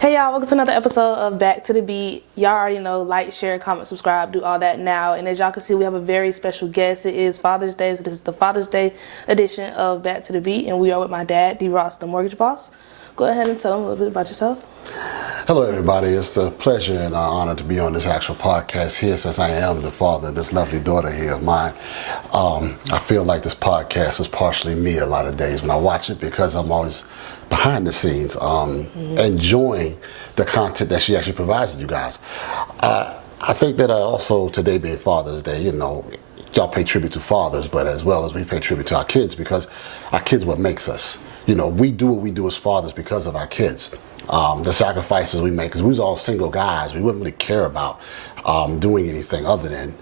Hey y'all, welcome to another episode of Back to the Beat. Y'all already know, like, share, comment, subscribe, do all that now. And as y'all can see, we have a very special guest. It is Father's Day, so this is the Father's Day edition of Back to the Beat. And we are with my dad, D-Ross, the mortgage boss. Go ahead and tell them a little bit about yourself. Hello everybody, it's a pleasure and an honor to be on this actual podcast here since I am the father of this lovely daughter here of mine. I feel like this podcast is partially me a lot of days when I watch it because I'm always behind the scenes, enjoying the content that she actually provides to you guys. I think that also today being Father's Day, you know, y'all pay tribute to fathers, but as well as we pay tribute to our kids because our kids what makes us. You know, we do what we do as fathers because of our kids. The sacrifices we make, because we was all single guys, we wouldn't really care about doing anything other than,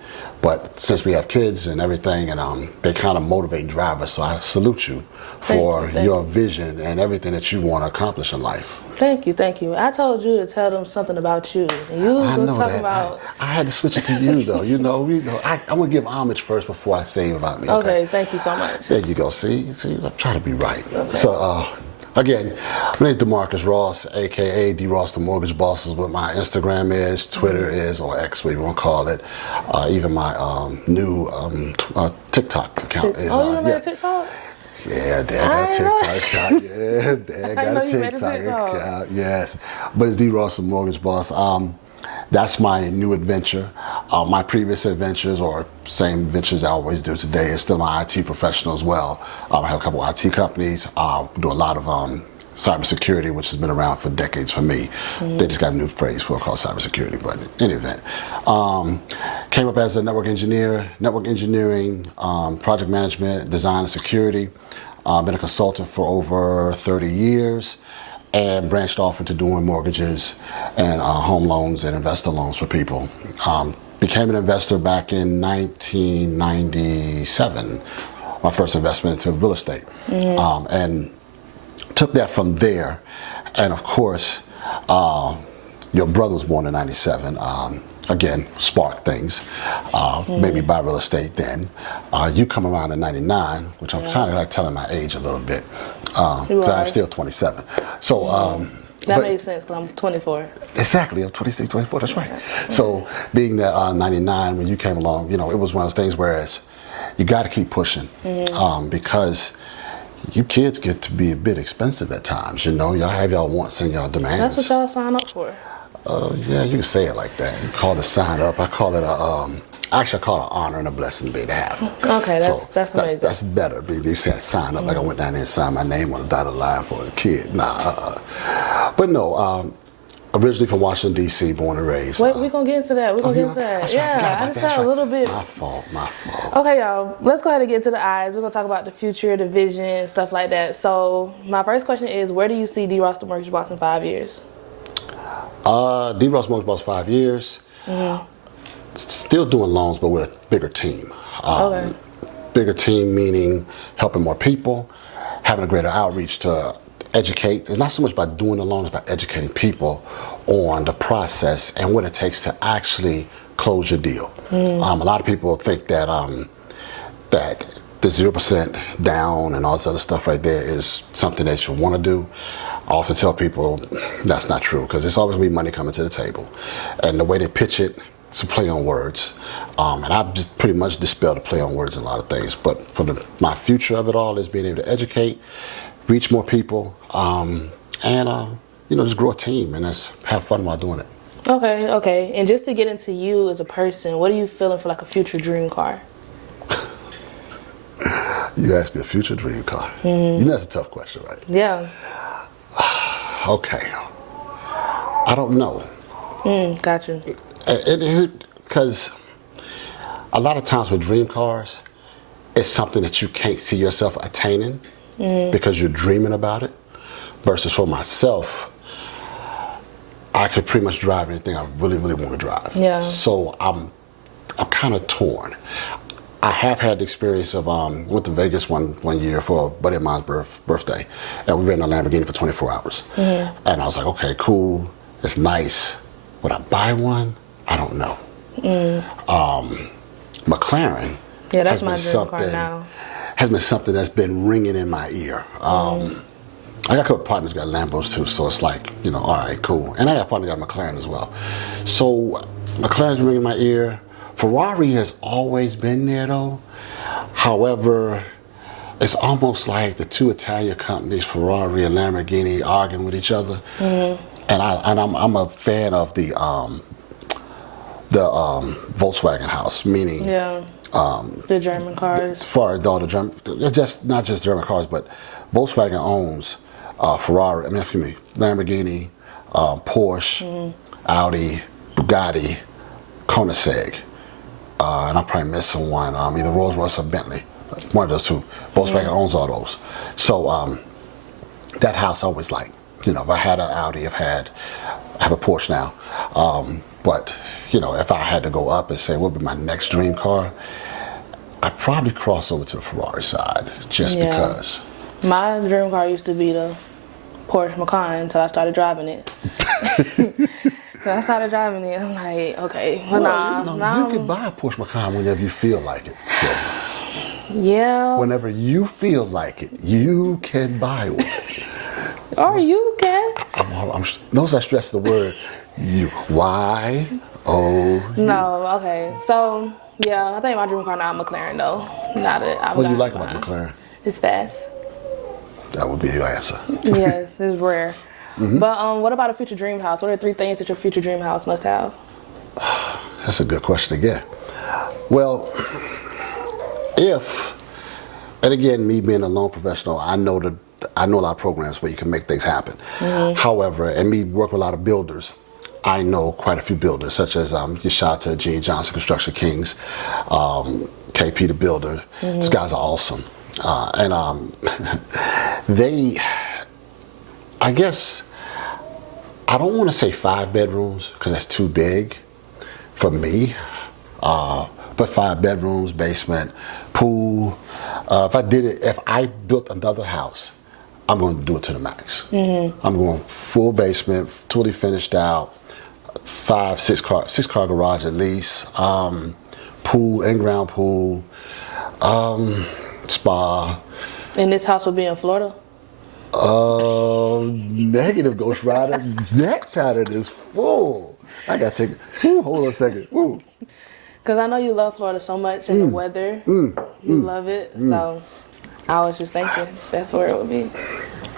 but since we have kids and everything, and they kind of motivate and drive us, so I salute you for your vision and everything that you want to accomplish in life. Thank you. I told you to tell them something about you. And you was talking about... I had to switch it to you, though. You know, I'm going to give homage first before I say about me. Okay, thank you so much. There you go. See, I'm trying to be right. Okay. So, again, my name is DeMarcus Ross, a.k.a. D-Ross, the mortgage boss is what my Instagram is, Twitter is, or X, whatever you want to call it. Even my new TikTok account is... Oh, you made a TikTok? Yeah, Dad got a TikTok account. Yeah, Dad got a TikTok account. Yes, but it's D-Ross, the mortgage boss. That's my new adventure. My previous adventures, or same ventures I always do today, is still my IT professional as well. I have a couple of IT companies. Do a lot of cybersecurity, which has been around for decades for me. They just got a new phrase for it called cybersecurity, but in any event. Came up as a network engineer, network engineering, project management, design and security. Been a consultant for over 30 years and branched off into doing mortgages and home loans and investor loans for people. Became an investor back in 1997, my first investment into real estate. And took that from there. And of course, your brother was born in 97. Again, sparked things, maybe buy real estate then. You come around in 99, which I'm trying to like telling my age a little bit, because I'm still 27. So that makes sense because I'm 24. Exactly, I'm 26, 24, that's right. So being that 99, when you came along, you know, it was one of those things whereas you got to keep pushing because you kids get to be a bit expensive at times, you know. Y'all have y'all wants and y'all demands. That's what y'all sign up for. Yeah, you can say it like that. You call it a sign up. I call it actually I call it an honor and a blessing to be able to have. Okay, that's amazing. That's better. You said sign up, like I went down there and signed my name on the dotted line for a kid. Nah, But no, originally from Washington, D.C., born and raised. Wait, we're going to get into that. Yeah, I just said a little bit. My fault. Okay, y'all, let's go ahead and get to the eyes. We're going to talk about the future, the vision, stuff like that. So my first question is, where do you see D-Ross, the mortgage boss, in 5 years? D-Ross mortgage boss 5 years. Still doing loans, but with a bigger team. Okay. Bigger team meaning helping more people, having a greater outreach to educate. It's not so much about doing the loans, it's about educating people on the process and what it takes to actually close your deal. A lot of people think that that the 0% down and all this other stuff right there is something that you want to do. I often tell people that's not true because there's always going to be money coming to the table. And the way they pitch it, it's a play on words. And I've just pretty much dispelled the play on words in a lot of things. But for my future of it all is being able to educate, reach more people, and you know, just grow a team and just have fun while doing it. Okay. And just to get into you as a person, what are you feeling for like a future dream car? You asked me a future dream car. You know that's a tough question, right? Yeah. Okay. I don't know. Gotcha. Because a lot of times with dream cars, it's something that you can't see yourself attaining because you're dreaming about it. Versus for myself, I could pretty much drive anything I really, really want to drive. Yeah. So I'm kind of torn. I have had the experience of went to Vegas one year for a buddy of mine's birthday, and we ran a Lamborghini for 24 hours. And I was like, okay, cool, it's nice. Would I buy one? I don't know. McLaren. Yeah, that's my dream car now. Has been something that's been ringing in my ear. I got a couple partners got Lambos too, so it's like, you know, all right, cool. And I got a partner got McLaren as well. So McLaren's ringing my ear. Ferrari has always been there though. However, it's almost like the two Italian companies, Ferrari and Lamborghini, arguing with each other. Mm-hmm. And I'm a fan of the Volkswagen house, meaning the German cars. As far as all the German, just not just German cars, but Volkswagen owns Ferrari. I mean, excuse me, Lamborghini, Porsche, Audi, Bugatti, Koenigsegg, and I'm probably missing one. Either Rolls Royce or Bentley. One of those two. Volkswagen owns all those. So that house I always like. You know, if I had an Audi, I have a Porsche now. But you know, if I had to go up and say what would be my next dream car, I'd probably cross over to the Ferrari side just because. My dream car used to be the Porsche Macan until I started driving it. So I started driving it. I'm like, okay, you could buy a Porsche Macan whenever you feel like it. So, yeah. Whenever you feel like it, you can buy one. Or you can. Notice I stress the word you. Why? Oh. No, okay. So, yeah, I think my dream car now is McLaren, though. What do you like about McLaren? It's fast. That would be your answer. Yes, it's rare. Mm-hmm. But what about a future dream house? What are 3 things that your future dream house must have? That's a good question again. Well, and again, me being a loan professional, I know a lot of programs where you can make things happen. Mm-hmm. However, and me work with a lot of builders, I know quite a few builders, such as your shout out to Gene Johnson Construction Kings, KP the Builder. Mm-hmm. These guys are awesome. And I guess, I don't want to say 5 bedrooms because that's too big for me. But 5 bedrooms, basement, pool. If I built another house, I'm going to do it to the max. Mm-hmm. I'm going full basement, totally finished out, 6 car garage at least, pool, in-ground pool, spa. And this house will be in Florida? Negative, Ghost Rider. That pattern is full. I got to hold on a second. Woo. Because I know you love Florida so much and the weather. You love it. So I was just thinking that's where it would be.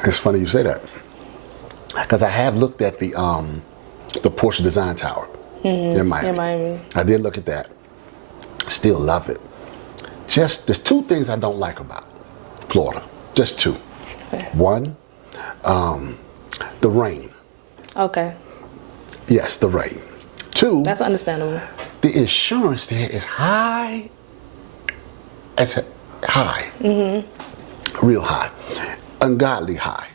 It's funny you say that. Because I have looked at the Porsche Design Tower in Miami. I did look at that. Still love it. Just, there's 2 things I don't like about Florida. Just 2. Okay. 1, the rain. Okay. Yes, the rain. 2. That's understandable. The insurance there is high. It's high. Mm-hmm. Real high. Ungodly high.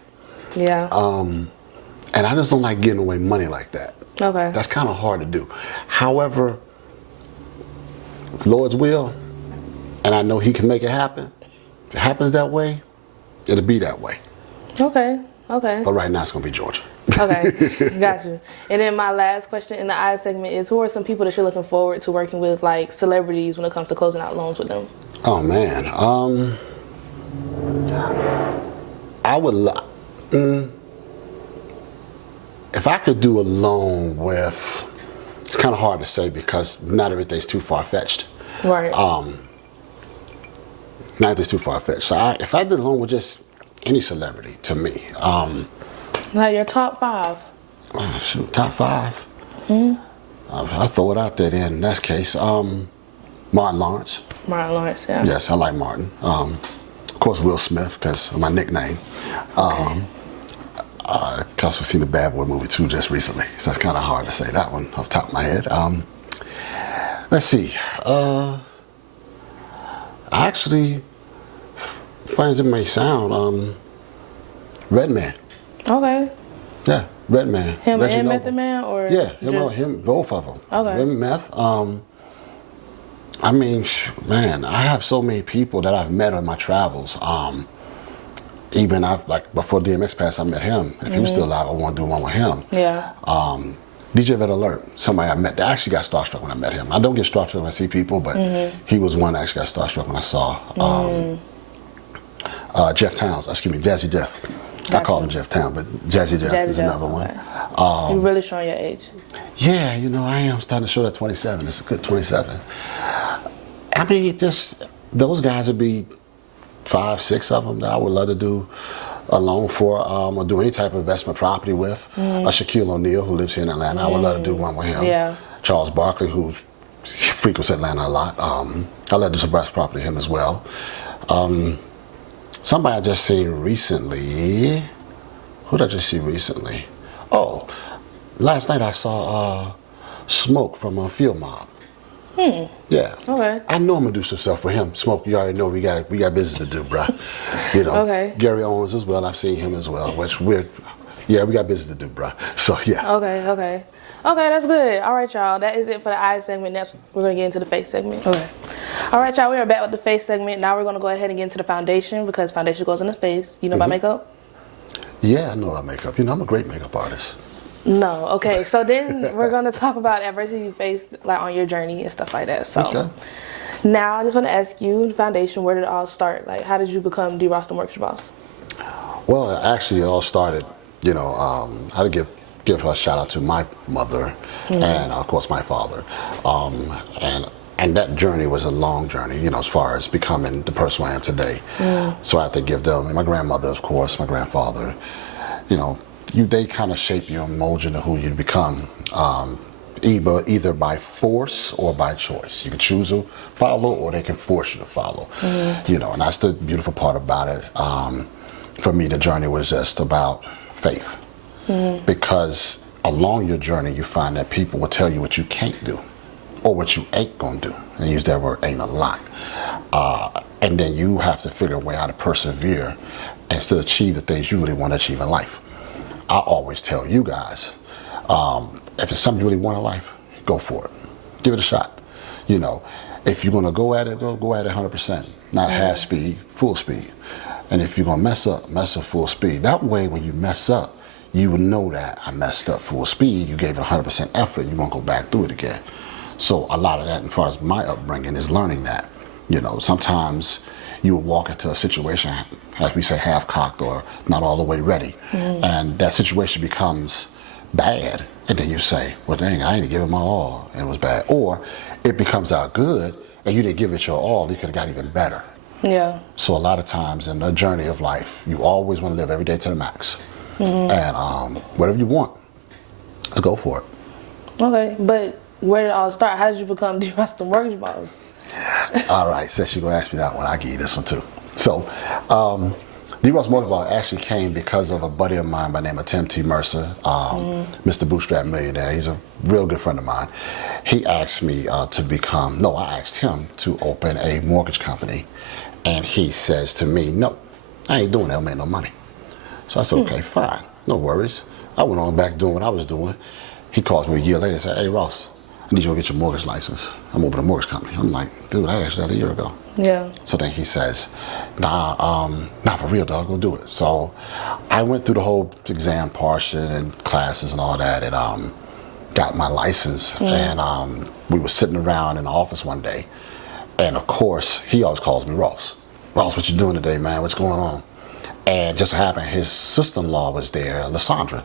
Yeah. And I just don't like giving away money like that. Okay. That's kind of hard to do. However, Lord's will, and I know He can make it happen. If it happens that way, it'll be that way. Okay. But right now it's going to be Georgia. Okay, got you. And then my last question in the I segment is, who are some people that you're looking forward to working with, like celebrities, when it comes to closing out loans with them? Oh man, I would if I could do a loan with, it's kind of hard to say because not everything's too far-fetched. Right. Not everything's too far-fetched. So if I did a loan with just any celebrity, to me, now your top 5. Shoot, top 5. Mm-hmm. I'll throw it out there then in that case. Martin Lawrence. Martin Lawrence, yeah. Yes, I like Martin. Of course, Will Smith, because of my nickname. Because we've seen the Bad Boy movie too just recently, so it's kind of hard to say that one off the top of my head. Let's see. Actually, funny as it may sound, Redman. Okay. Yeah, Redman. Him Reggie and Method Man, or yeah, him, both of them. Okay. Him, Meth. I mean, man, I have so many people that I've met on my travels. Even before DMX passed, I met him. If he was still alive, I want to do one with him. Yeah. DJ Red Alert, somebody I met. I actually got starstruck when I met him. I don't get starstruck when I see people, but he was one that actually got starstruck when I saw. Jeff Towns, Jazzy Jeff. I call him Jeff Town, but Jazzy Jeff is another one. You're really showing your age. Yeah, you know, I am starting to show that 27. It's a good 27. I mean, just those guys would be 5, 6 of them that I would love to do a loan for, or do any type of investment property with. Shaquille O'Neal, who lives here in Atlanta, I would love to do one with him. Yeah. Charles Barkley, who frequents Atlanta a lot. I'd love to do some investment property with him as well. Somebody I just seen recently. Who did I just see recently? Oh, last night I saw Smoke from Field Mob. Yeah. Okay. I know I'm gonna do some stuff with him. Smoke, you already know we got business to do, bruh. You know. Okay. Gary Owens as well. I've seen him as well. Which we got business to do, bruh. So yeah. Okay, that's good. All right, y'all. That is it for the eye segment. Next, we're going to get into the face segment. Okay. All right, y'all. We are back with the face segment. Now we're going to go ahead and get into the foundation because foundation goes in the face. You know about makeup? Yeah, I know about makeup. You know, I'm a great makeup artist. No. Okay. So then we're going to talk about adversity you faced like on your journey and stuff like that. So Okay. now I just want to ask you, the foundation, where did it all start? Like, how did you become DROSS the Mortgage Boss? Well, actually, it all started, you know, I had to give a shout out to my mother and of course my father, and that journey was a long journey, you know, as far as becoming the person I am today. So I have to give them, and my grandmother, of course, my grandfather, you know, they kind of shape you and mold you into who you become, either by force or by choice. You can choose to follow, or they can force you to follow. You know, and that's the beautiful part about it. For me, the journey was just about faith. Because along your journey, you find that people will tell you what you can't do or what you ain't gonna do. And use that word ain't a lot. And then you have to figure a way how to persevere and still achieve the things you really want to achieve in life. I always tell you guys, if it's something you really want in life, go for it. Give it a shot. You know, if you're gonna go at it 100%, not half speed, full speed. And if you're gonna mess up full speed. That way, when you mess up, you would know that I messed up full speed. You gave it 100% effort. You won't go back through it again. So a lot of that, as far as my upbringing, is learning that. You know, sometimes you will walk into a situation, as we say, half-cocked or not all the way ready, and that situation becomes bad, and then you say, well, dang, I didn't give it my all, and it was bad. Or it becomes out good, and you didn't give it your all, you could have got even better. Yeah. So a lot of times in the journey of life, you always want to live every day to the max. And whatever you want, let's go for it. Okay, but where did it all start? How did you become DROSS the Mortgage Boss? All right, since you're going to ask me that one, I'll give you this one too. So, DROSS Mortgage Boss actually came because of a buddy of mine by the name of Tim T. Mercer, Mr. Bootstrap Millionaire. He's a real good friend of mine. He asked me I asked him to open a mortgage company. And he says to me, no, I ain't doing that, I don't make no money. So I said, okay, fine, no worries. I went on back doing what I was doing. He calls me a year later and said, hey, Ross, I need you to get your mortgage license. I'm opening a mortgage company. I'm like, dude, I asked that a year ago. Yeah. So then he says, nah, for real, dog, go do it. So I went through the whole exam portion and classes and all that, and got my license. And we were sitting around in the office one day, and of course, he always calls me Ross. Ross, what you doing today, man? What's going on? And just so happened, his sister-in-law was there, Lysandra.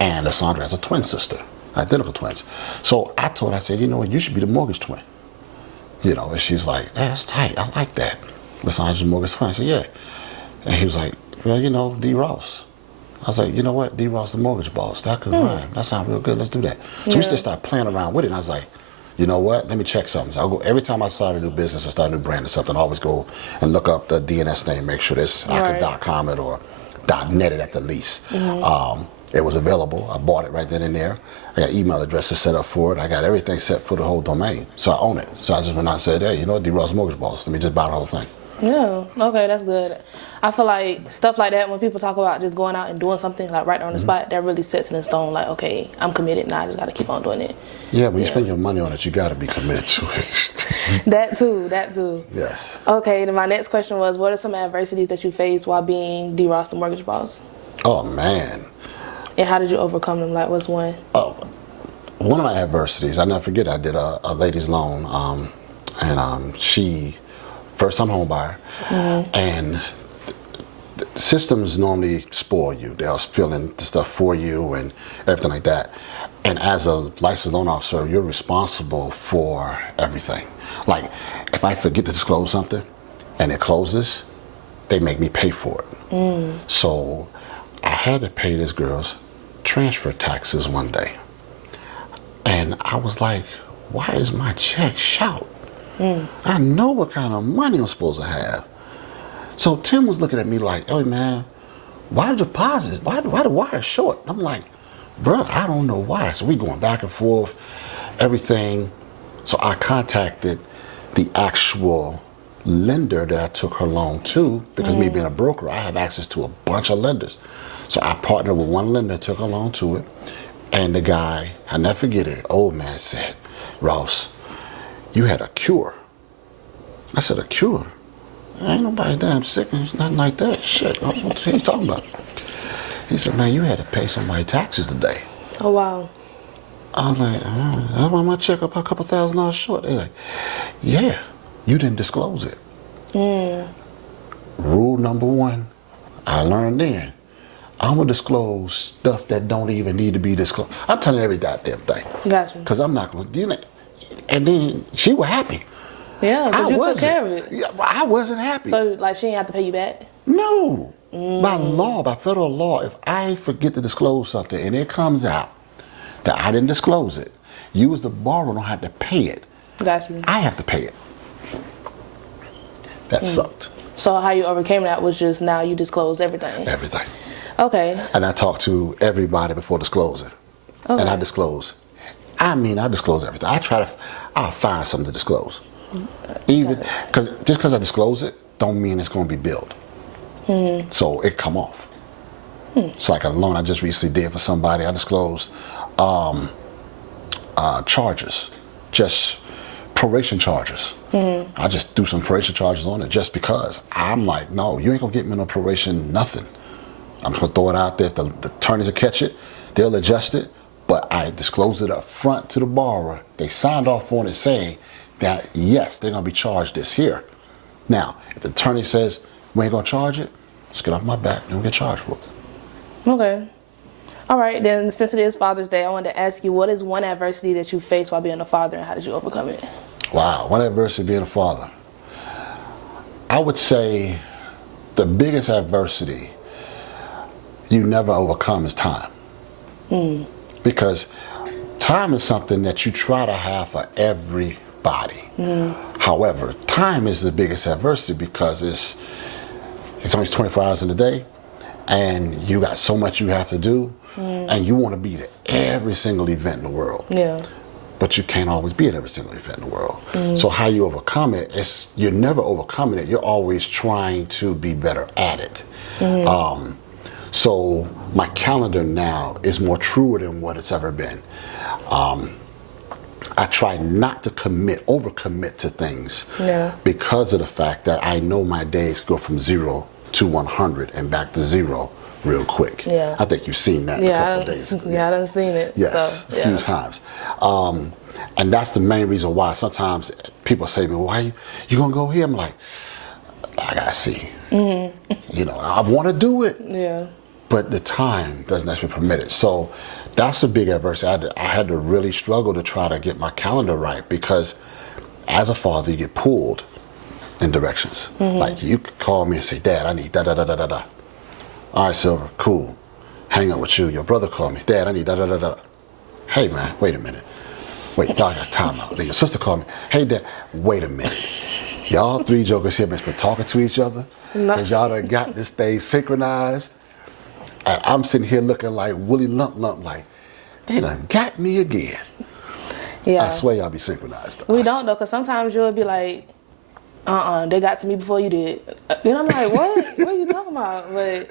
And Lysandra has a twin sister, identical twins. So I told her, I said, you know what, you should be the mortgage twin. You know, and she's like, yeah, that's tight, I like that. Lysandra's mortgage twin. I said, yeah. And he was like, well, you know, D. Ross. I was like, you know what, D. Ross the Mortgage Boss. That could rhyme. That sounds real good, let's do that. So we just started playing around with it, and I was like, you know what, let me check something. So I'll go, every time I start a new business or start a new brand or something, I always go and look up the DNS name, make sure I could .com it or .net it at the least. It was available, I bought it right then and there. I got email addresses set up for it. I got everything set for the whole domain. So I own it. So I just went out and said, hey, you know what, DROSS Mortgage Boss, let me just buy the whole thing. Yeah, okay, that's good. I feel like stuff like that, when people talk about just going out and doing something like right on the spot, that really sets in stone, like, okay, I'm committed now, I just got to keep on doing it. Yeah, when you spend your money on it, you got to be committed to it. That too. Yes. Okay, then my next question was, what are some adversities that you faced while being DROSS the Mortgage Boss? Oh, man. And how did you overcome them? Like, what's one? Oh, one of my adversities, I never forget, I did a lady's loan, and she, first time home buyer, and systems normally spoil you. They'll fill in the stuff for you and everything like that. And as a licensed loan officer, you're responsible for everything. Like, if I forget to disclose something and it closes, they make me pay for it. So I had to pay this girl's transfer taxes one day. And I was like, why is my check short? I know what kind of money I'm supposed to have. So Tim was looking at me like, oh man, why the deposit? Why the wire short? I'm like, bro, I don't know why. So we going back and forth, everything. So I contacted the actual lender that I took her loan to, because me being a broker, I have access to a bunch of lenders. So I partnered with one lender, took a loan to it, and the guy, I never forget it, old man said, Ross, you had a cure. I said, a cure? Ain't nobody damn sick, nothing like that. Shit, what are you talking about? He said, man, you had to pay somebody taxes today. Oh, wow. I was like, that's why my check up a couple $1,000 short. They're like, yeah, you didn't disclose it. Rule number one, I learned then, I'm gonna disclose stuff that don't even need to be disclosed. I'm telling every goddamn thing. Gotcha. Because I'm not gonna, you know, and then she was happy. Yeah, because you took care of it. Yeah, I wasn't happy. So, like, she didn't have to pay you back? No. By law, by federal law, if I forget to disclose something and it comes out that I didn't disclose it, you as the borrower don't have to pay it. Gotcha. I have to pay it. That sucked. So how you overcame that was just now you disclose everything? Everything. Okay. And I talked to everybody before disclosing. Okay. And I disclose. I disclose everything. I'll find something to disclose. Even, just because I disclose it, don't mean it's going to be billed. So it come off. It's like a loan I just recently did for somebody. I disclosed charges, just proration charges. I just do some proration charges on it just because. I'm like, no, you ain't going to get me no proration, nothing. I'm just going to throw it out there. If the attorneys will catch it, they'll adjust it. But I disclosed it up front to the borrower. They signed off on it saying that, yes, they're going to be charged this here. Now, if the attorney says, we ain't going to charge it, let's get off my back and we'll get charged for it. Okay. All right, then since it is Father's Day, I wanted to ask you, what is one adversity that you faced while being a father and how did you overcome it? Wow, one adversity being a father. I would say the biggest adversity you never overcome is time. Because time is something that you try to have for everybody. However, time is the biggest adversity because it's only 24 hours in a day and you got so much you have to do and you want to be at every single event in the world. Yeah. But you can't always be at every single event in the world. So how you overcome it, you're never overcoming it. You're always trying to be better at it. So my calendar now is more truer than what it's ever been. I try not to overcommit to things because of the fact that I know my days go from 0 to 100 and back to 0 real quick. Yeah. I think you've seen that in a couple of days. Yeah, I done seen it. Yes, so, a few times. And that's the main reason why sometimes people say to me, why you gonna go here? I'm like, I gotta see. You know, I wanna do it. Yeah. But the time doesn't actually permit it. So that's a big adversity. I had to really struggle to try to get my calendar right because as a father, you get pulled in directions. Like you could call me and say, Dad, I need da-da-da-da-da-da. All right, Silver, cool. Hang up with you. Your brother called me. Dad, I need da-da-da-da. Hey, man, wait a minute. Wait, y'all got time out. Then your sister called me. Hey, Dad, wait a minute. Y'all three jokers here been talking to each other. Because y'all done got this thing synchronized. And I'm sitting here looking like Willie Lump Lump, like, they done got me again. Yeah. I swear y'all be synchronized. We don't, though, because sometimes you'll be like, they got to me before you did. Then I'm like, what? What are you talking about? But,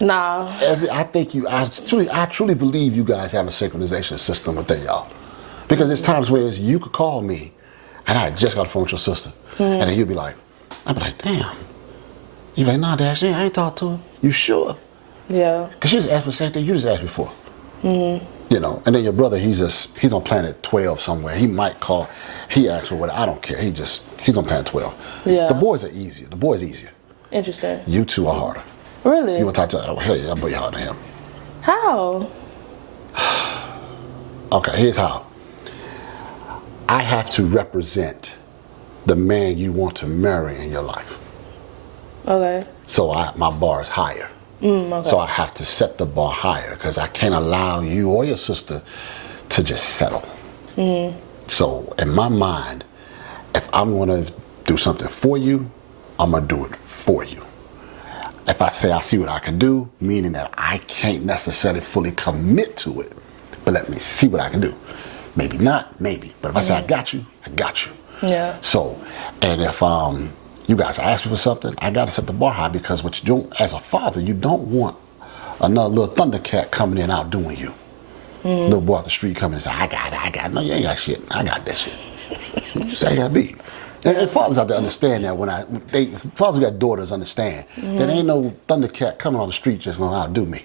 nah. I truly believe you guys have a synchronization system within y'all. Because there's times where you could call me, and I just got a phone with your sister. And then you'd be like, I'd be like, damn. You'd be like, nah, Dad, I ain't talked to her. You sure? Yeah. Because she just asked me the same thing you just asked me for. You know, and then your brother, he's on planet 12 somewhere. He might call, he asks for what, I don't care. He's on planet 12. Yeah. The boys are easier. The boys easier. Interesting. You two are harder. Really? You want to talk to? Oh, hell yeah, I'm way harder than him. How? Okay, here's how. I have to represent the man you want to marry in your life. Okay. So my bar is higher. Okay. So I have to set the bar higher because I can't allow you or your sister to just settle. So in my mind, if I'm going to do something for you, I'm going to do it for you. If I say I see what I can do, meaning that I can't necessarily fully commit to it, but let me see what I can do. Maybe not, maybe. But if I say I got you, I got you. Yeah. So, and if you guys ask me for something, I got to set the bar high because what you don't, as a father, you don't want another little Thundercat coming in outdoing you. Little boy off the street coming and say, I got it. No, you ain't got shit. I got this shit. You say I got beat. And fathers out there understand that fathers who got daughters understand that ain't no Thundercat coming on the street just going to outdo me.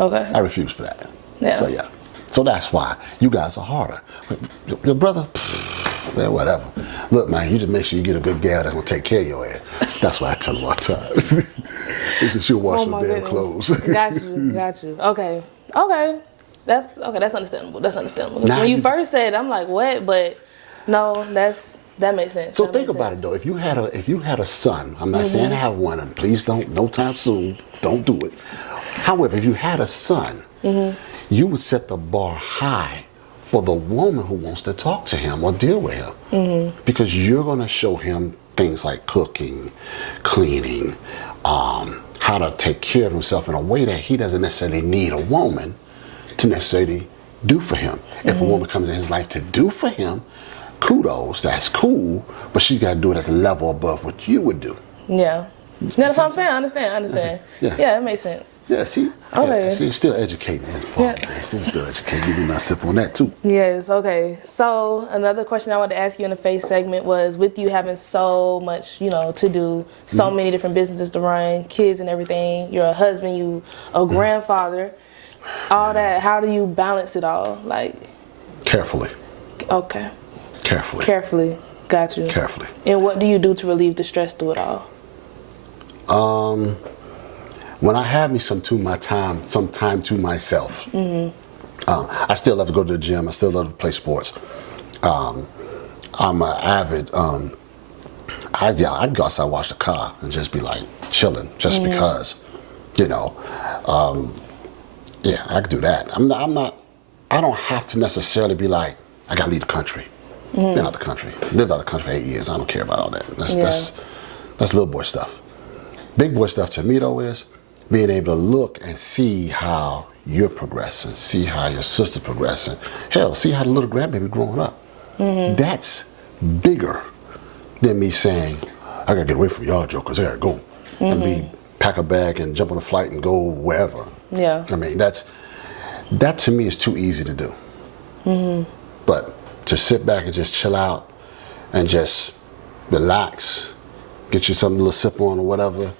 Okay. I refuse for that. Yeah. So yeah. So that's why you guys are harder. Your brother, man, whatever. Look, man, you just make sure you get a good gal that's gonna take care of your ass. That's why I tell her all the time. She'll wash her damn clothes. Got you. Okay. That's understandable. When you first said it, I'm like, what? But no, that makes sense. So think about it though. If you had a son, I'm not saying have one, and please don't, no time soon, don't do it. However, if you had a son, you would set the bar high for the woman who wants to talk to him or deal with him. Because you're going to show him things like cooking, cleaning, how to take care of himself in a way that he doesn't necessarily need a woman to necessarily do for him. If a woman comes in his life to do for him, kudos, that's cool, but she's got to do it at the level above what you would do. Yeah. That's what I'm saying. I understand. Yeah, it makes sense. Yeah, see? Okay. Yeah, see, still educating his father. Yeah. Still educating. You do not sip on that too. Yes, okay. So another question I wanted to ask you in the face segment was, with you having so much, to do, so many different businesses to run, kids and everything, you're a husband, you a grandfather, all that, how do you balance it all? Like, carefully. Okay. Carefully. Got you. Carefully. And what do you do to relieve the stress through it all? When I have me some time to myself, I still love to go to the gym. I still love to play sports. I'm an avid. I go outside, wash the car, and just be like chilling, just because, yeah, I could do that. I'm not. I don't have to necessarily be like I gotta leave the country. Been out the country. Lived out the country for 8 years. I don't care about all that. That's little boy stuff. Big boy stuff to me though is being able to look and see how you're progressing, see how your sister's progressing. Hell, see how the little grandbaby growing up. That's bigger than me saying, I gotta get away from y'all jokers, I gotta go. And pack a bag and jump on a flight and go wherever. Yeah. I mean, that to me is too easy to do. But to sit back and just chill out and just relax, get you something a little sip on or whatever.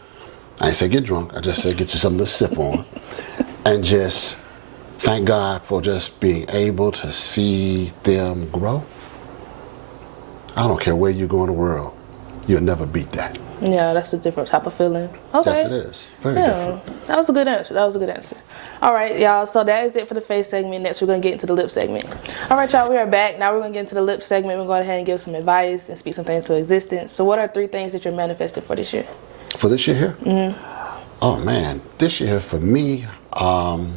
I ain't say get drunk, I just said get you something to sip on. And just thank God for just being able to see them grow. I don't care where you go in the world, you'll never beat that. Yeah, that's a different type of feeling. Okay. Yes, it is. Very different. That was a good answer. All right, y'all. So that is it for the face segment. Next, we're going to get into the lip segment. All right, y'all. We are back. Now we're going to get into the lip segment. We're going to go ahead and give some advice and speak some things to existence. So what are 3 things that you're manifesting for this year? For this year here? Oh, man. This year for me, of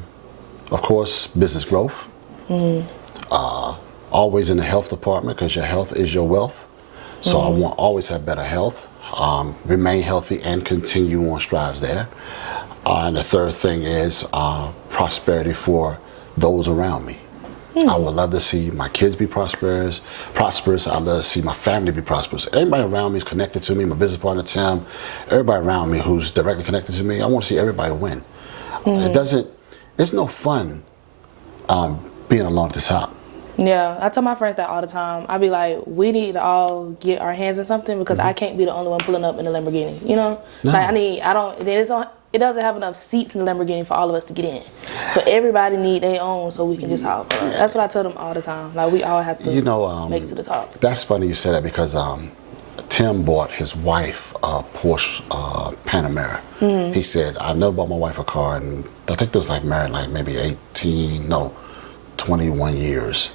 course, business growth. Always in the health department because your health is your wealth. So I want always have better health. Remain healthy and continue on strives there. And the third thing is prosperity for those around me. I would love to see my kids be prosperous. I'd love to see my family be prosperous. Everybody around me is connected to me, my business partner Tim, everybody around me who's directly connected to me. I want to see everybody win. It's no fun being alone at the top. Yeah, I tell my friends that all the time. I be like, we need to all get our hands in something because I can't be the only one pulling up in a Lamborghini. You know, like it doesn't have enough seats in the Lamborghini for all of us to get in. So everybody need their own so we can just hop. That's what I tell them all the time. Like we all have to make it to the top. That's funny you say that because Tim bought his wife a Porsche Panamera. He said, I never bought my wife a car, and I think they was like married like maybe 21 years.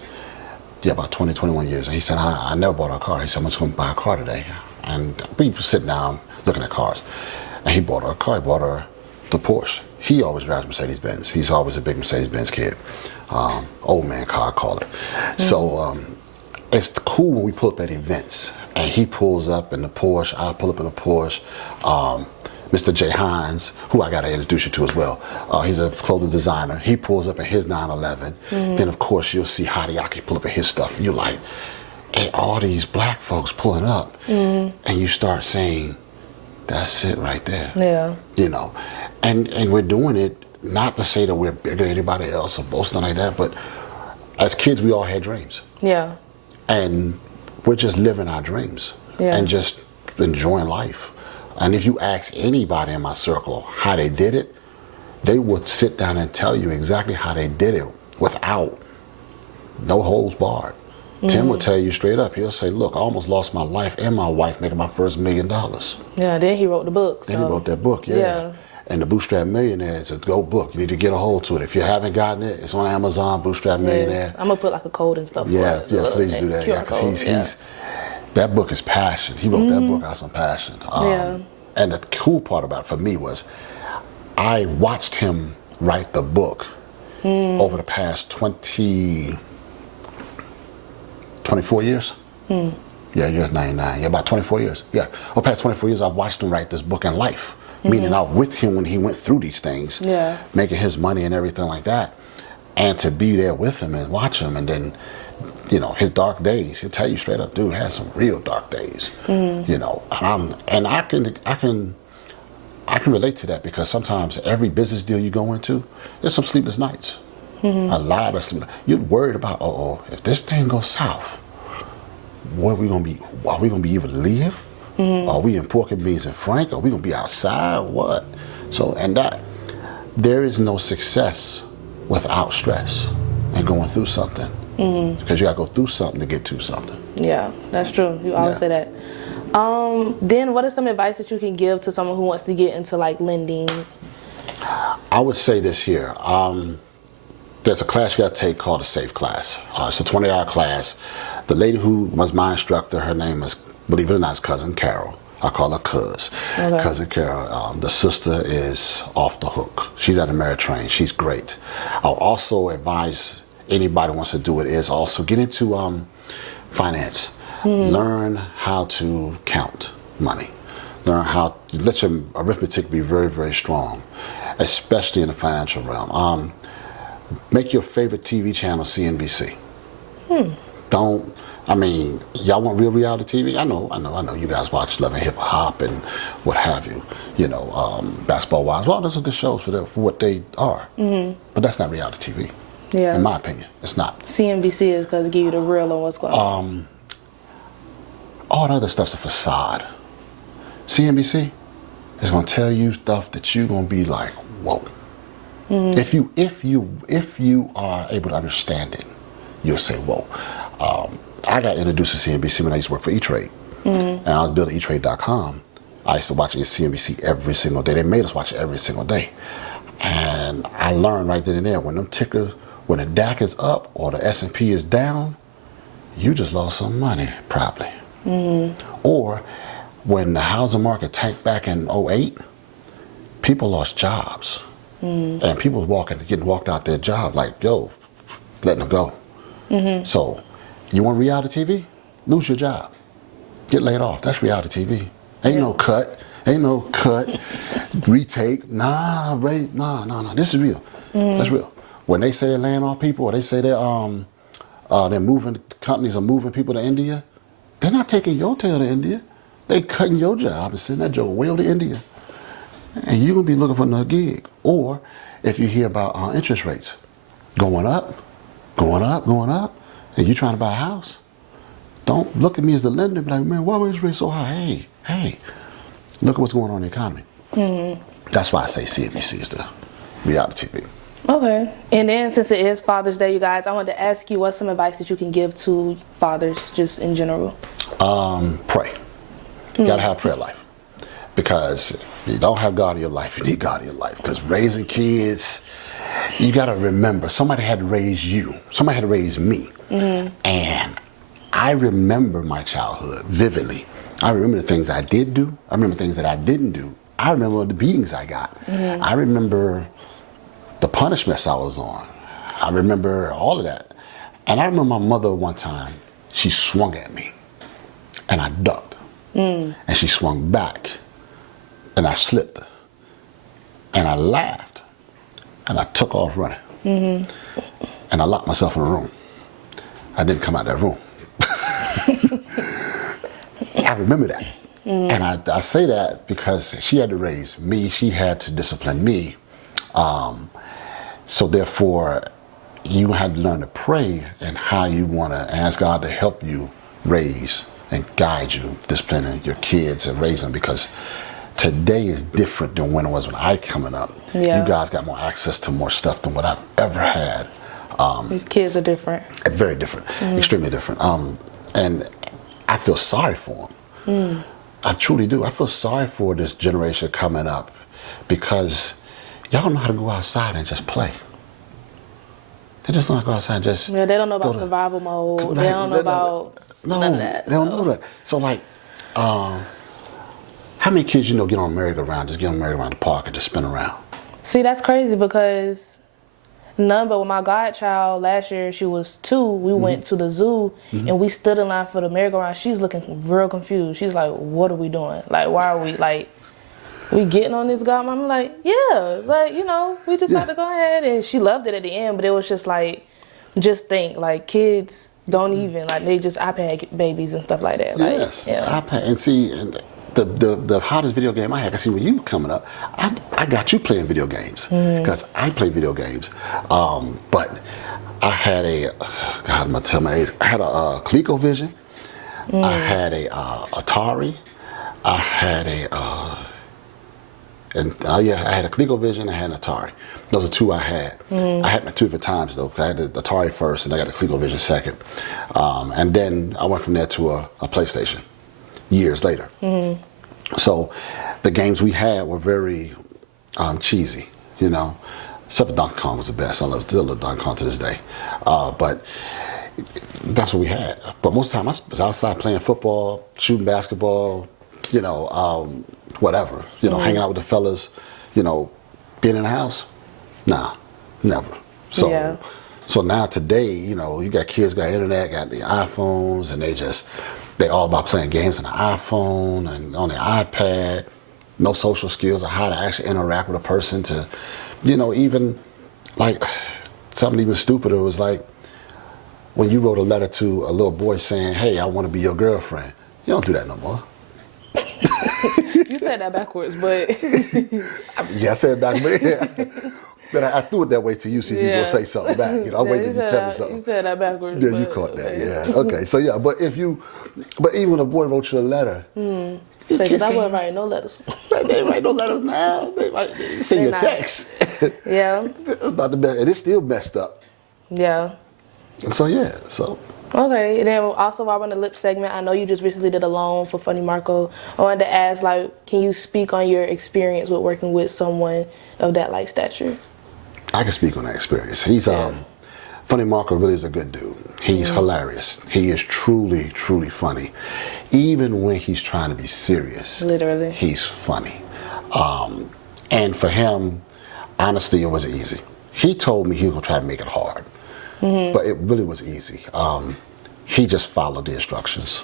Yeah, about 21 years. And he said, I never bought her a car. He said, I'm just going to buy a car today. And we were sitting down looking at cars. And he bought her a car. He bought her the Porsche. He always drives Mercedes-Benz. He's always a big Mercedes-Benz kid. Old man car, I call it. So it's cool when we pull up at events. And he pulls up in the Porsche. I pull up in the Porsche. Mr. Jay Hines, who I got to introduce you to as well. He's a clothing designer. He pulls up in his 911. Then, of course, you'll see Hadiaki pull up in his stuff. You're like, hey, all these black folks pulling up. And you start saying, that's it right there. Yeah. You know, and we're doing it not to say that we're bigger than anybody else or boasting like that, but as kids, we all had dreams. Yeah. And we're just living our dreams and just enjoying life. And if you ask anybody in my circle how they did it, they would sit down and tell you exactly how they did it without no holds barred. Tim would tell you straight up. He'll say, look, I almost lost my life and my wife making my first $1 million. Yeah, then he wrote the book. Then he wrote that book, yeah. And the Bootstrap Millionaire is a go book. You need to get a hold to it. If you haven't gotten it, it's on Amazon, Bootstrap Millionaire. I'm going to put like a code and stuff. Yeah, please do that. Yeah, 'cause he's that book is passion. He wrote that book out some passion. And the cool part about it for me was I watched him write the book over the past 24 years. Yeah, years 99. Yeah, about 24 years. Yeah, over the past 24 years, I've watched him write this book in life. Meaning I was with him when he went through these things, making his money and everything like that. And to be there with him and watch him, and then, you know, his dark days. He'll tell you straight up, dude had some real dark days. You know, and I can relate to that because sometimes every business deal you go into, there's some sleepless nights. A lot of sleepless. You're worried about, if this thing goes south, what are we gonna be? Are we gonna be able to live? Are we in pork and beans and Frank? Are we gonna be outside? What? So, and that there is no success without stress and going through something. Because you gotta go through something to get to something. Yeah, that's true. You always say that. Then what is some advice that you can give to someone who wants to get into like lending? I would say this here. There's a class you gotta take called a SAFE class. It's a 20-hour class. The lady who was my instructor, her name is, believe it or not, is Cousin Carol. I call her Cuz. Okay. Cousin Carol. The sister is off the hook. She's at Ameritrain. She's great. I'll also advise anybody who wants to do it is also get into finance. Learn how to count money. Learn how to let your arithmetic be very, very strong, especially in the financial realm. Make your favorite TV channel CNBC. Y'all want real reality TV? I know you guys watch Love and Hip Hop and what have you. You know, Basketball Wives. Well, those are good shows for what they are. But that's not reality TV. Yeah. In my opinion, it's not. CNBC is because it give you the real on what's going on. All the other stuff's a facade. CNBC is gonna tell you stuff that you're gonna be like, whoa. If you are able to understand it, you'll say, whoa. I got introduced to CNBC when I used to work for E-Trade. And I was building eTrade.com. I used to watch CNBC every single day. They made us watch it every single day. And I learned right then and there, when them tickers, when the DAC is up or the S&P is down, you just lost some money, probably. Or when the housing market tanked back in 2008, people lost jobs. And people getting walked out their job like, yo, letting them go. So, you want reality TV? Lose your job. Get laid off. That's reality TV. Ain't no cut. Retake. Nah. This is real. That's real. When they say they're laying off people, or they say they're moving, companies are moving people to India, they're not taking your tail to India. They cutting your job and sending that joke way to India. And you're going to be looking for another gig. Or if you hear about interest rates going up, and you're trying to buy a house, don't look at me as the lender and be like, man, why is interest rate so high? Hey, look at what's going on in the economy. That's why I say CNBC is the reality TV. Okay. And then since it is Father's Day, you guys, I wanted to ask you what's some advice that you can give to fathers just in general? Pray. You got to have a prayer life. Because if you don't have God in your life, you need God in your life. Because raising kids, you got to remember, somebody had to raise you. Somebody had to raise me. And I remember my childhood vividly. I remember the things I did do. I remember things that I didn't do. I remember the beatings I got. I remember the punishments I was on. I remember all of that. And I remember my mother one time, she swung at me. And I ducked. And she swung back. And I slipped. And I laughed. And I took off running. And I locked myself in a room. I didn't come out that room. I remember that. And I say that because she had to raise me. She had to discipline me. So therefore, you had to learn to pray and how you want to ask God to help you raise and guide you, disciplining your kids and raise them, because today is different than when it was when I coming up. Yeah. You guys got more access to more stuff than what I've ever had. These kids are different. Very different, extremely different. And I feel sorry for them. I truly do. I feel sorry for this generation coming up because y'all don't know how to go outside and just play. They just don't know how to go outside and just... Yeah, they don't know about survival mode. They don't know about none of that. They don't know that. So like, how many kids you know get on merry-go-round, just get on merry-go-round the park and just spin around? See, that's crazy because none, but with my godchild last year, she was 2, we went to the zoo and we stood in line for the merry-go-round. She's looking real confused. She's like, what are we doing? Like, why are we, like, we getting on this god? I'm like, yeah, like, you know, we just had to go ahead. And she loved it at the end, but it was just like, just think, like, kids don't even, like, they just iPad babies and stuff like that. Like, Yes, yeah. iPad. And see, and the hottest video game I had, I see when you coming up, I got you playing video games because I play video games. But I had a, God, I'm gonna tell my age. I had a ColecoVision. I had a Atari. I had a I had a ColecoVision. I had an Atari. Those are 2 I had. I had my 2 different times though. I had the Atari first, and I got the ColecoVision second. And then I went from there to a PlayStation years later. So the games we had were very cheesy, you know. Except for Donkey Kong was the best. I still love Donkey Kong to this day. But that's what we had. But most of the time I was outside playing football, shooting basketball, you know, whatever. You know, hanging out with the fellas, you know, being in the house. Nah, never. So so now today, you know, you got kids got internet, got the iPhones, and they all about playing games on the iPhone and on the iPad. No social skills of how to actually interact with a person to, you know, even like something even stupider was like when you wrote a letter to a little boy saying, hey, I want to be your girlfriend. You don't do that no more. You said that backwards, but... Yeah, I said it backwards. Yeah. But I threw it that way to you, see if you gonna say something back. You know, I'm waiting till you tell me something. You said that backwards. Yeah, you caught that. Yeah. Okay. So yeah, but even when a boy wrote you a letter, Because I wasn't writing no letters. They ain't write no letters now. They send you a text. Yeah. It's about the best, and it's still messed up. Yeah. So yeah. So. Okay, and then also while we're in the lip segment, I know you just recently did a loan for Funny Marco. I wanted to ask, like, can you speak on your experience with working with someone of that like stature? I can speak on that experience. He's Funny Marco really is a good dude. He's hilarious. He is truly, truly funny. Even when he's trying to be serious. Literally. He's funny. And for him, honestly, it was easy. He told me he was gonna try to make it hard. But it really was easy. He just followed the instructions.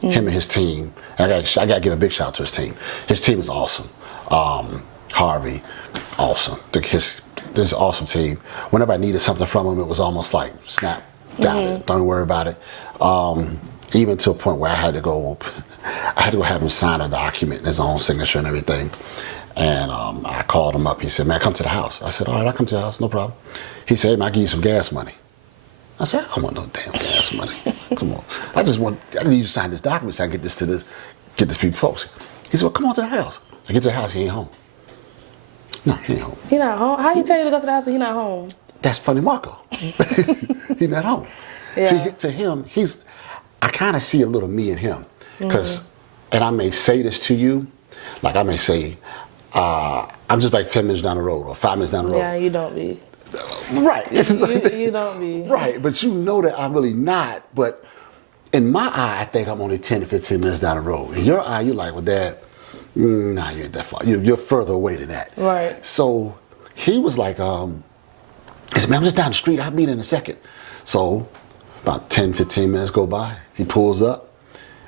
Him and his team. I got to give a big shout out to his team. His team is awesome. Harvey, awesome. This is an awesome team. Whenever I needed something from him, it was almost like, snap, got it. Don't worry about it. Even to a point where I had to go have him sign a document in his own signature and everything. And I called him up. He said, man, come to the house. I said, all right, I'll come to the house, no problem. He said, hey, man, I'll give you some gas money. I said, I don't want no damn gas money. Come on. I need you to sign this document so I can get this people folks. He said, well, come on to the house. I get to the house, he ain't home. No, he ain't home. He not home? How you tell you to go to the house and he not home? That's Funny Marco. He not home. Yeah. See, to him, I kind of see a little me in him. Because and I may say this to you, like I may say, I'm just like 10 minutes down the road or 5 minutes down the road. Yeah, you don't be. Right. You don't be. Right, but you know that I'm really not. But in my eye, I think I'm only 10 to 15 minutes down the road. In your eye, you're like, well, Dad, nah, you ain't that far. You're further away than that. Right. So he was like, he said, man, I'm just down the street. I'll meet in a second. So about 10, 15 minutes go by. He pulls up.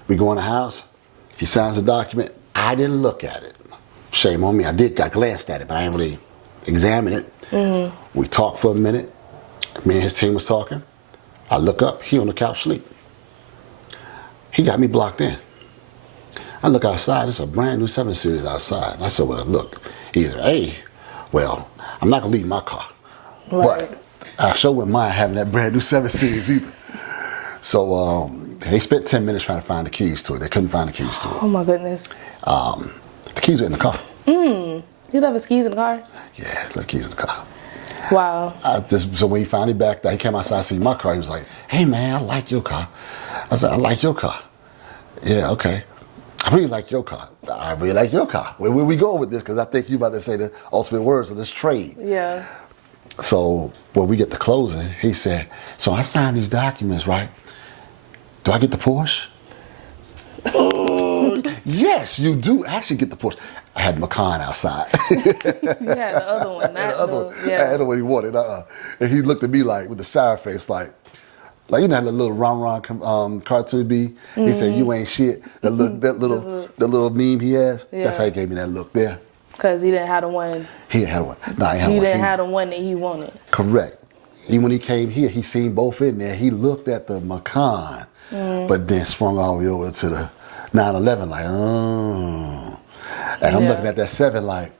We go in the house. He signs the document. I didn't look at it. Shame on me. I glanced at it, but I didn't really examine it. We talked for a minute. Me and his team was talking. I look up. He on the couch sleep. He got me blocked in. I look outside. It's a brand new 7 Series outside. I said, well, look, either A, well, I'm not going to leave my car. Right. But I sure wouldn't mind having that brand new 7 Series either. So they spent 10 minutes trying to find the keys to it. They couldn't find the keys to it. Oh my goodness. The keys were in the car. You left his keys in the car? Yeah, the keys in the car. Wow. So when he finally backed out, he came outside to see my car. He was like, hey man, I like your car. I said, I like your car. Yeah, okay. I really like your car. I really like your car. Where we going with this? Because I think you about to say the ultimate words of this trade. Yeah. So when we get to closing, he said, so I signed these documents, right? Do I get the Porsche? Yes, you do actually get the Porsche. I had Macan outside. You had the other one, not the other one. yeah. I had the one he wanted. And he looked at me like with the sour face, like you know how the little Ron cartoon be. He said, "You ain't shit." That little meme he has. Yeah. That's how he gave me that look there. Because he didn't have the one. He didn't have one. No, he had He one. didn't have the one that he wanted. Correct. Even when he came here, he seen both in there. He looked at the Macan, but then swung all the way over to the 911 like, oh. And I'm looking at that 7 like,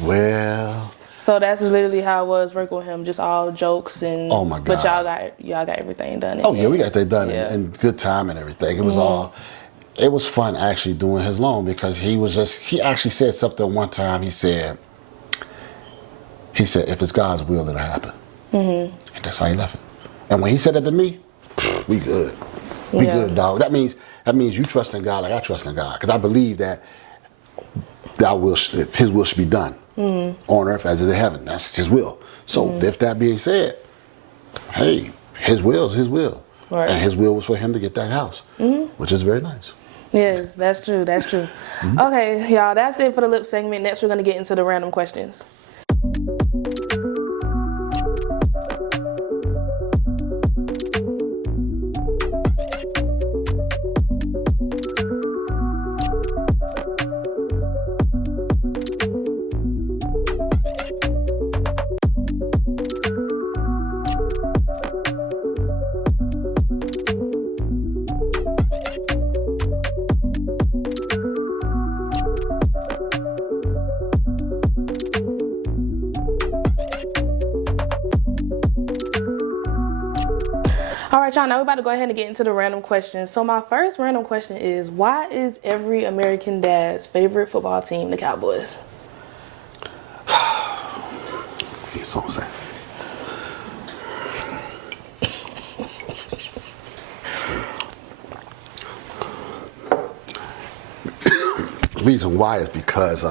well. So that's literally how it was working with him, just all jokes and. Oh my God. But y'all got everything done. Oh yeah, we got that done in good time and everything. It was it was fun actually doing his loan because he actually said something one time. He said, if it's God's will, it'll happen. And that's how he left it. And when he said that to me, we good. We good, dog. That means you trust in God like I trust in God. Because I believe that his will should be done on earth as it is in heaven. That's his will. So if that being said, hey, his will is his will. Right. And his will was for him to get that house, which is very nice. Yes, that's true. That's true. Okay, y'all, that's it for the lip segment. Next, we're going to get into the random questions. All right, y'all, now we're about to go ahead and get into the random questions. So my first random question is, why is every American dad's favorite football team the Cowboys? That's what I'm saying. The reason why is because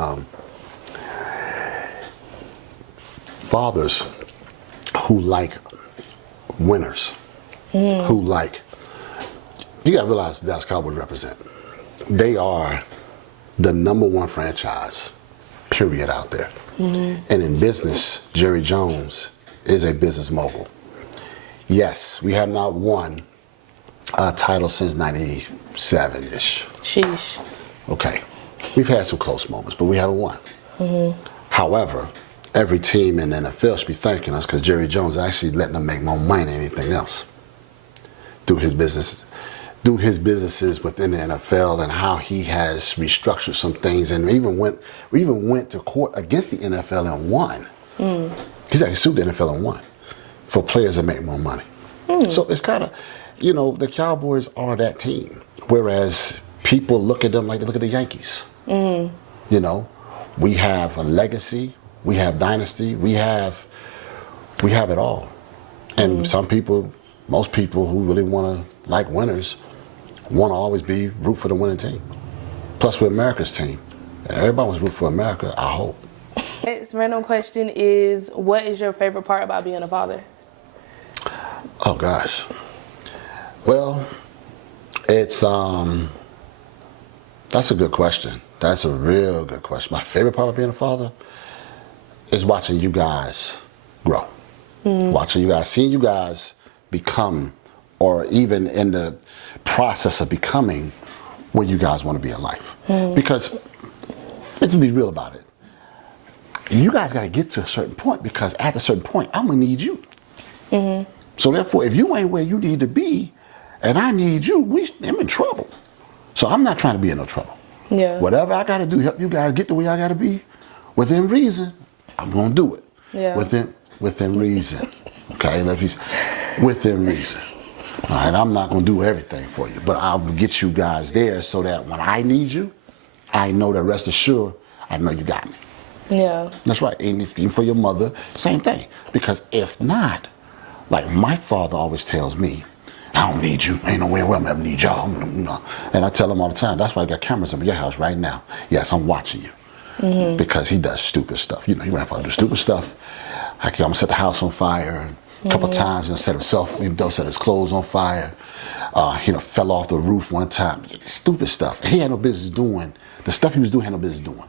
fathers who like winners, who like, you gotta realize the Dallas Cowboys represent. They are the #1 franchise, period, out there. And in business, Jerry Jones is a business mogul. Yes, we have not won a title since 97-ish. Sheesh. Okay, we've had some close moments, but we haven't won. However, every team in the NFL should be thanking us because Jerry Jones is actually letting them make more money than anything else through his businesses within the NFL and how he has restructured some things, and we even went to court against the NFL and won. He's actually sued the NFL and won for players that make more money. So it's kind of, the Cowboys are that team, whereas people look at them like they look at the Yankees. We have a legacy, we have dynasty, we have it all. And most people who really want to like winners want to always root for the winning team. Plus, we're America's team. And everybody was rooting for America, I hope. Next random question is, what is your favorite part about being a father? Oh, gosh. Well, it's, that's a good question. That's a real good question. My favorite part of being a father is watching you guys grow. Watching you guys, seeing you guys become, or even in the process of becoming where you guys want to be in life. Because, let's be real about it. You guys got to get to a certain point, because at a certain point, I'm going to need you. So therefore, if you ain't where you need to be, and I need you, I'm in trouble. So I'm not trying to be in no trouble. Yeah. Whatever I got to do to help you guys get to where I got to be, within reason, I'm going to do it. Yeah. Within reason. Okay, within reason. All right, I'm not going to do everything for you, but I'll get you guys there so that when I need you, I know that, rest assured, I know you got me. Yeah. That's right. And even for your mother, same thing. Because if not, like my father always tells me, I don't need you. Ain't no way where I'm ever need y'all. And I tell him all the time, that's why I got cameras in your house right now. Yes, I'm watching you. Because he does stupid stuff. You know, your grandfather does stupid stuff. I'm going to set the house on fire. A couple times, set himself, set his clothes on fire. Fell off the roof one time. Stupid stuff. He had no business doing. The stuff he was doing, had no business doing.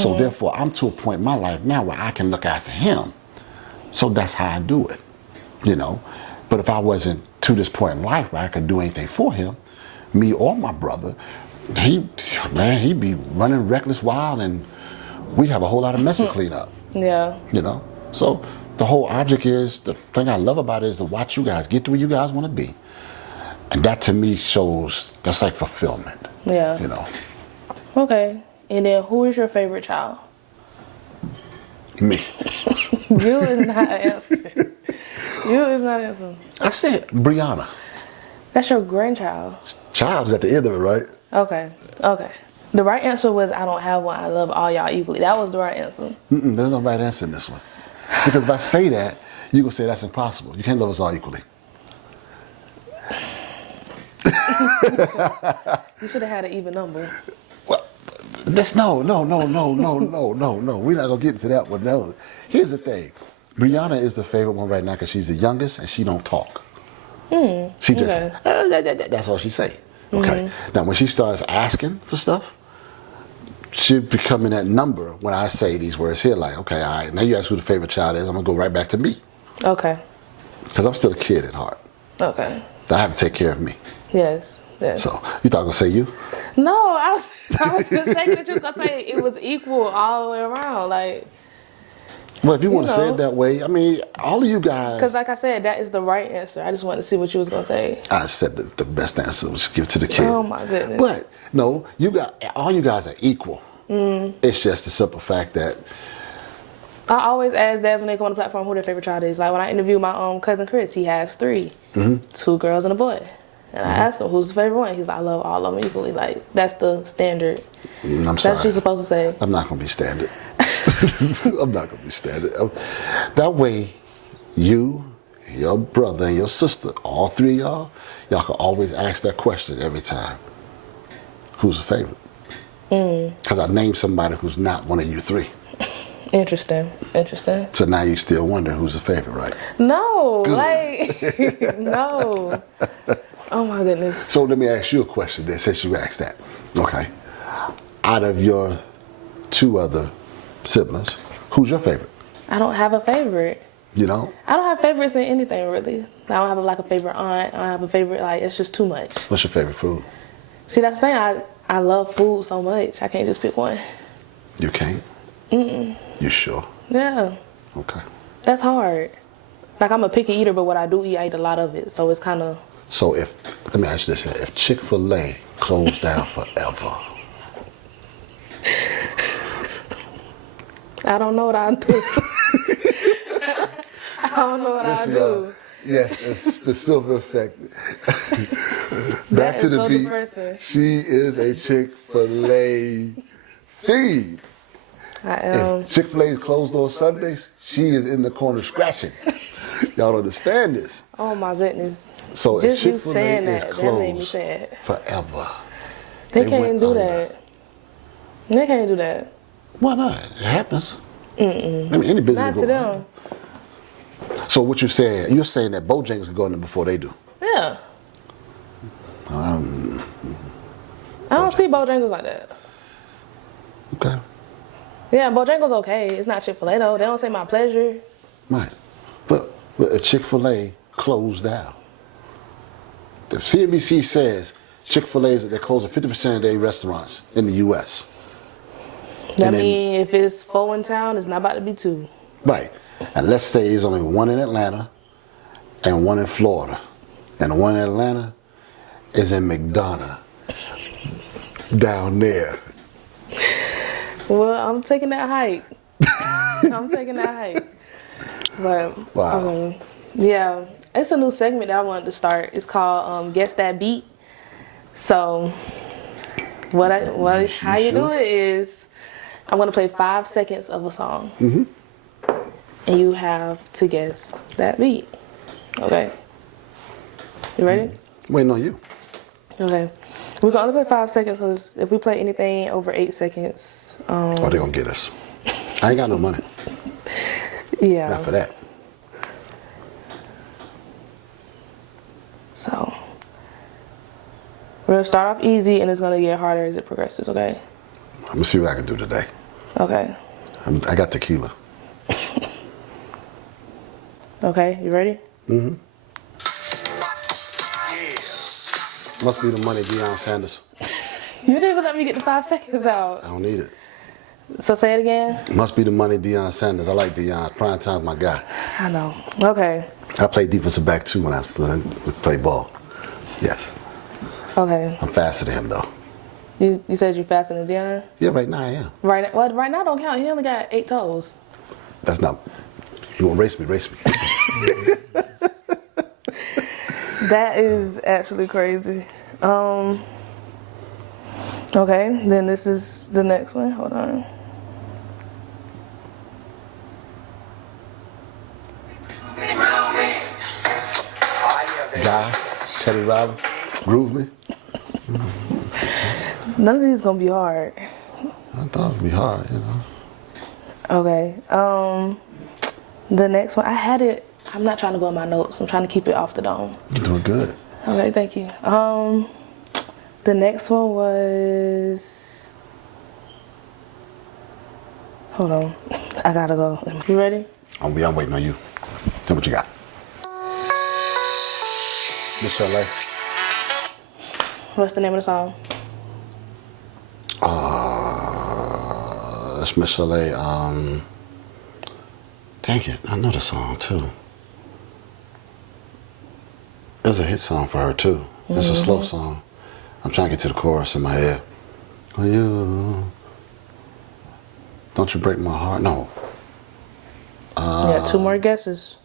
So therefore, I'm to a point in my life now where I can look after him. So that's how I do it, But if I wasn't to this point in life where I could do anything for him, me or my brother, he'd be running reckless wild, and we'd have a whole lot of mess to clean up. Yeah. So the whole object is, the thing I love about it is to watch you guys get to where you guys want to be. And that to me shows, that's like fulfillment. Yeah. Okay. And then who is your favorite child? Me. You is not answering. You is not answering. I said Brianna. That's your grandchild. Child's at the end of it, right? Okay. The right answer was, I don't have one. I love all y'all equally. That was the right answer. There's no right answer in this one. Because if I say that, you're going to say that's impossible. You can't love us all equally. You should have had an even number. Well, no. We're not going to get into that one. No. Here's the thing. Brianna is the favorite one right now because she's the youngest and she don't talk. She just, that's all she say. Okay. Now, when she starts asking for stuff, she'll be becoming that number when I say these words here, like, okay, all right, now you ask who the favorite child is, I'm going to go right back to me. Okay. Because I'm still a kid at heart. Okay. I have to take care of me. Yes. So, you thought I was going to say you? No, I was just thinking that you was going to say it was equal all the way around, like. Well, if you want to say it that way, I mean, all of you guys. Because like I said, that is the right answer. I just wanted to see what you was going to say. I said the best answer was give it to the kid. Oh, my goodness. But, no, all you guys are equal. It's just the simple fact that. I always ask dads when they come on the platform who their favorite child is. Like when I interview my cousin Chris, he has 3. 2 girls and a boy. And I asked him, who's the favorite one? He's like, I love all of them equally. Like, that's the standard. I'm sorry. That's what you're supposed to say. I'm not going to be standard. I'm not going to be standard. That way, you, your brother, and your sister, all 3 of y'all can always ask that question every time. Who's the favorite? Because I named somebody who's not one of you 3. Interesting. So now you still wonder who's the favorite, right? No, like, no. Oh my goodness. So let me ask you a question then, since you asked that. Okay. Out of your 2 other siblings, who's your favorite? I don't have a favorite. You know? I don't have favorites in anything, really. I don't have a favorite aunt. I don't have a favorite, it's just too much. What's your favorite food? See, that's the thing. I love food so much. I can't just pick one. You can't? You sure? Yeah. Okay. That's hard. Like, I'm a picky eater, but what I do eat, I eat a lot of it. So it's kind of... So let me ask you this here. If Chick-fil-A closed down forever... I don't know what I'll do. I don't know what I'll do. Yes, it's the silver effect. Back to the beat. Depressing. She is a Chick-fil-A fiend. I am. If Chick-fil-A is closed on Sundays, she is in the corner scratching. Y'all understand this? Oh my goodness. So just if Chick-fil-A saying is that closed made me sad. forever, They can't went do under. that. They can't do that. Why not? It happens. I mean, any business. Not to them. So what you're saying that Bojangles can go in there before they do? Yeah. I don't see Bojangles like that. Okay. Yeah, Bojangles okay. It's not Chick-fil-A though. They don't say my pleasure. Right. But a Chick-fil-A closed down. If CNBC says Chick-fil-A they're closing 50% of their restaurants in the U.S. I mean, if it's 4 in town, it's not about to be 2. Right. And let's say there's only 1 in Atlanta and 1 in Florida. And the 1 in Atlanta is in McDonough. Down there. Well, I'm taking that hike. But, wow. Yeah, it's a new segment that I wanted to start. It's called Guess That Beat. So, how you do it is, I'm going to play 5 seconds of a song. And you have to guess that beat. Okay? You ready? Waiting on you. Okay. We're going to only play 5 seconds because if we play anything over 8 seconds... they're going to get us. I ain't got no money. Yeah. Not for that. So, we're going to start off easy and it's going to get harder as it progresses, okay? I'm going to see what I can do today. Okay. I got tequila. Okay, you ready? Mm-hmm. Must be the money, Deion Sanders. You didn't even let me get the 5 seconds out. I don't need it. So say it again. Must be the money, Deion Sanders. I like Deion. Prime time's my guy. I know. Okay. I played defensive back too when I played ball. Yes. Okay. I'm faster than him though. You said you're faster than Deion? Yeah, right now I am. Right now don't count. He only got 8 toes. That's not. You want to race me? Race me. That is actually crazy. Okay, then this is the next one. Hold on. Guy, Teddy Riley, Groove Me. None of these gonna be hard. I thought it'd be hard, you know. Okay. The next one, I had it. I'm not trying to go in my notes. I'm trying to keep it off the dome. You're doing good. Okay, thank you. The next one was. Hold on, I gotta go. You ready? I'm waiting on you. Tell me what you got. Miss LA. What's the name of the song? It's Miss LA. Dang it, I know the song too. It was a hit song for her too. It's a slow song. I'm trying to get to the chorus in my head. Oh, you, don't you break my heart? No. You got 2 more guesses.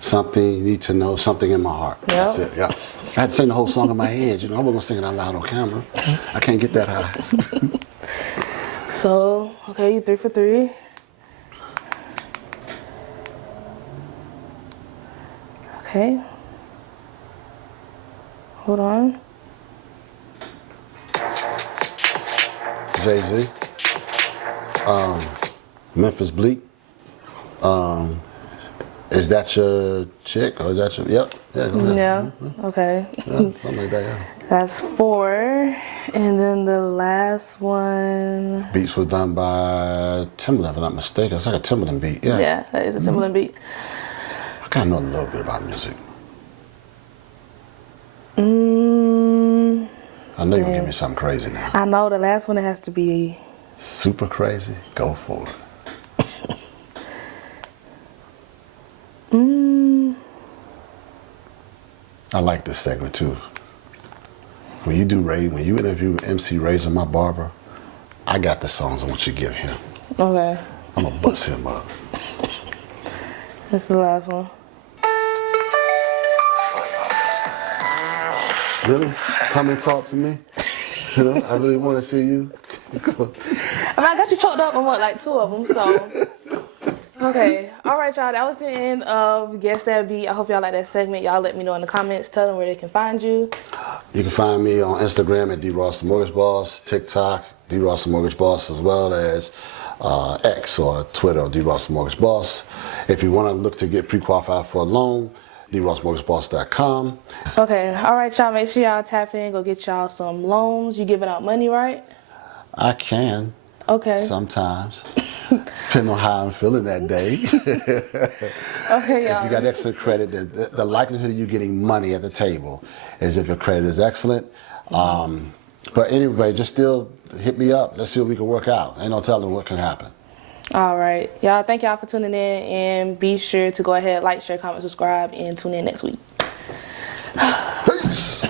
Something you need to know, something in my heart. Yep. That's it, yeah. I had to sing the whole song in my head, you know. I wasn't gonna sing it out loud on camera. I can't get that high. So, okay, you 3 for 3. Okay. Hold on. Jay-Z. Memphis Bleak. Is that your chick or is that your? Yep. Yeah. Go ahead. Yeah. Okay. Yeah, something like that. Yeah. That's 4, and then the last one. Beats was done by Timbaland, if I'm not mistaken. It's like a Timbaland beat. Yeah. Yeah, that is a Timbaland beat. I kind of know a little bit about music. I know you're gonna give me something crazy now. I know the last one it has to be. Super crazy. Go for it. I like this segment too. When you interview MC Razor, my barber, I got the songs I want you to give him. Okay. I'm gonna bust him up. This is the last one. Really? Come and talk to me. You know, I really want to see you. I mean, I got you choked up on like 2 of them, so. Okay. All right, y'all. That was the end of Guess That Beat. I hope y'all like that segment. Y'all let me know in the comments. Tell them where they can find you. You can find me on Instagram at DROSSTHEMORTGAGEBOSS, TikTok, DROSSTHEMORTGAGEBOSS, as well as X or Twitter, DROSSTHEMORTGAGEBOSS. If you want to look to get pre-qualified for a loan, DROSSMortgageBoss.com. Okay. All right, y'all. Make sure y'all tap in. Go get y'all some loans. You giving out money, right? I can. Okay. Sometimes. Depending on how I'm feeling that day. Okay, y'all. If you got excellent credit, the likelihood of you getting money at the table is if your credit is excellent. But anyway, just still hit me up. Let's see what we can work out. Ain't no telling what can happen. All right. Y'all, thank y'all for tuning in. And be sure to go ahead, like, share, comment, subscribe, and tune in next week. Peace.